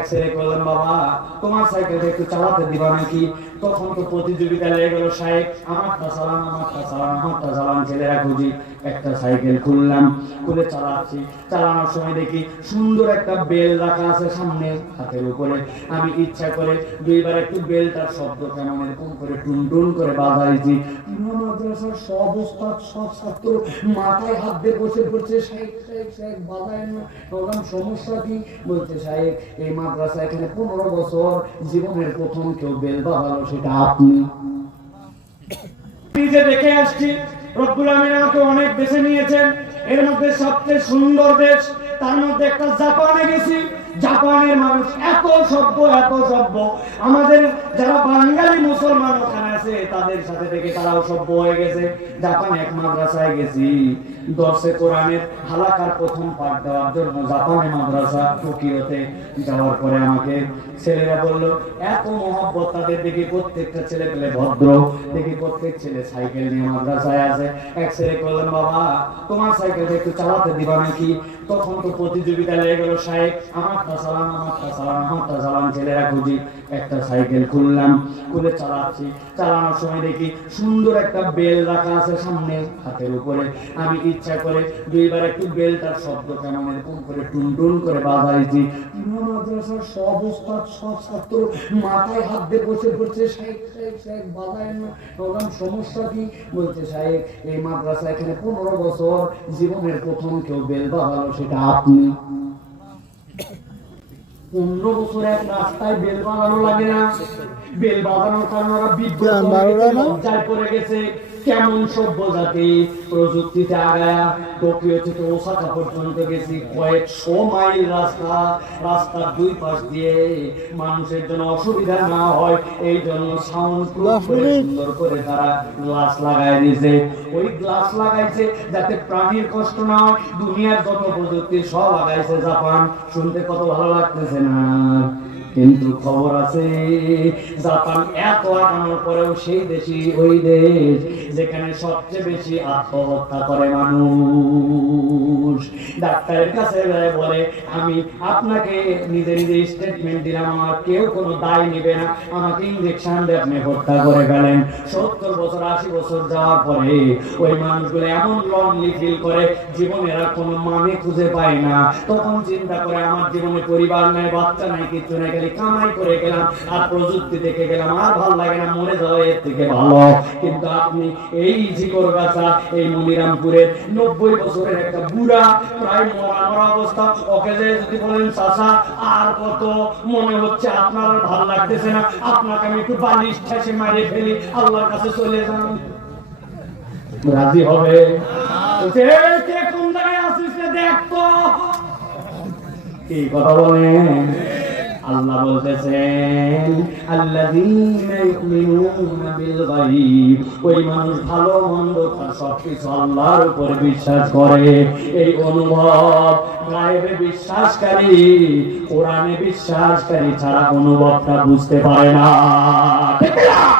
এক ছেলে করলাম বাবা। তোমার সাইকেলটা একটু চালাতে নাকি? তখন তো প্রতিযোগিতা লেগে গেল সাহেব। ছেলেরা খুঁজি। একটা সাইকেল খুললাম, খুলে চালাচ্ছি। চালানোর সময় দেখি সুন্দর একটা বেল রাখা আছে সামনে হাতের উপরে। আমি ইচ্ছা করে দুইবার একটু বেলটার শব্দ কেমন এরকম করে টুন করে বাজাইছি। মাদ্রাসার সব ওস্তাদ, সব ছাত্র মাথায় হাত দিয়ে বসে পড়ছে। সাহেব সাহেব সাহেব না। সমস্যা কি? বলছে, সাহেব, এই মাদ্রাসা এখানে পনেরো বছর জীবনের প্রথম কেউ বেল বাজালো সেটা আপনি। নিজে দেখে আসছি, রব্বুল আমিন আমাকে অনেক বেছে নিয়েছেন। এর মধ্যে সবচেয়ে সুন্দর দেশ, তার মধ্যে একটা জাপানে গেছি। জাপানের মানুষ এত সভ্য এত সভ্য। আমাদের যারা বাঙালি মুসলমান ওখানে আছে, তাদের সাথে থেকে তারাও সভ্য হয়ে গেছে। জাপানে এক মাদ্রাসায় গেছি। দর্শে কোরআনের হালাকার প্রথম পাঠ দেওয়ার জন্য জাপানে মাদ্রাসা টোকিওতে যাওয়ার পরে আমাকে ছেলেরা বলল, এত মহব্বত তাদের দেখি প্রত্যেকটা ছেলে পেলে ভদ্র, দেখি প্রত্যেক ছেলে সাইকেল নিয়ে মাদ্রাসায় আছে এক ছেলে বললেন, বাবা, তোমার সাইকেলটা একটু চালাতে দিবা নাকি? তখন তো প্রতিযোগিতা লেগে গেল, সাহেব, আমারটা চালান আমারটা চালান আমারটা চালান, ছেলেরা খুঁজি, একটা সাইকেল খুললাম, খুলে চালাচ্ছি। চালানোর সময় দেখি সুন্দর একটা বেল রাখা আছে সামনে হাতের উপরে। আমি ইচ্ছা করে দুইবার একটু বেলটার শব্দ কেমন করে টুন টুন করে বাজাইছি। সমস্যা কি? বলছে, সাহেব, এই মাদ্রাসা এখানে পনেরো বছর জীবনের প্রথম কেউ বেল বাজালো, সেটা আপনি। পনেরো বছর এক রাস্তায় বেল লাগে না। বেল বাজানোর কারণে ওরা বিদ্যুৎ পড়ে গেছে। কেমন সভ্য জাতি? প্রযুক্তিতে আগায়া টোকিও থেকে ওসাকা পর্যন্ত গেছি কয়েকশো মাইল রাস্তা। রাস্তার দুই পাশ দিয়ে মানুষের জন্য অসুবিধা না হয় এই জন্য সাউন্ড সুন্দর করে তারা গ্লাস লাগাই দিয়েছে। ওই গ্লাস লাগাইছে যাতে প্রাণীর কষ্ট না হয়। দুনিয়ার যত প্রযুক্তি সব লাগাইছে জাপান। শুনতে কত ভালো লাগতেছে না। কিন্তু খবর আছে, জাপান এত আগানোর পরেও সেই দেশই ওই দেশ যেখানে সবচেয়ে বেশি আত্মহত্যা করে মানুষ। ডাক্তারের কাছে বলে, আমি আপনাকে নিজে নিজে স্টেটমেন্ট দিলাম, আমার কেউ কোনো দায় নেবে না। আমাকে ইঞ্জেকশন দিয়ে আপনি হত্যা করে ফেলেন। সত্তর বছর, আশি বছর যাওয়ার পরে ওই মানুষগুলো এমন লনলি ফিল করে, জীবনের আর কোনো মানে খুঁজে পায় না। তখন চিন্তা করে, আমার জীবনে পরিবার নাই, বাচ্চা নাই, কিছু নাই খালি কামাই করে গেলাম আর প্রযুক্তি দেখে গেলাম আর ভালো লাগে না মরে যাওয়া এর থেকে ভালো। কিন্তু আপনি এই জিকর গাছা এই মনিরামপুরের নব্বই বছরের একটা বুড়া প্রায় মরা অবস্থা। ওকে যে যদি বলেন চাষা আর কত মনে হচ্ছে আপনার আর ভালো লাগতেছে না। আপনাকে আমি একটু বালিশ ঠেসে মারিয়ে ফেলি আল্লাহর কাছে চলে যান। রাজি হবে? বলছে, "এই কে কোন জায়গায় আছিস রে, দেখ কি কথা বলেন? আল্লাহ বলতেছেন, আল্লাযীনা ইউমিনুনা বিল গায়ব ওই মানুষ ভালো মন্দ আল্লাহর উপর বিশ্বাস করে এই অনুভব বিশ্বাসকারী, কোরআনে বিশ্বাসকারী ছাড়া অনুভবটা বুঝতে পারে না ঠিক না?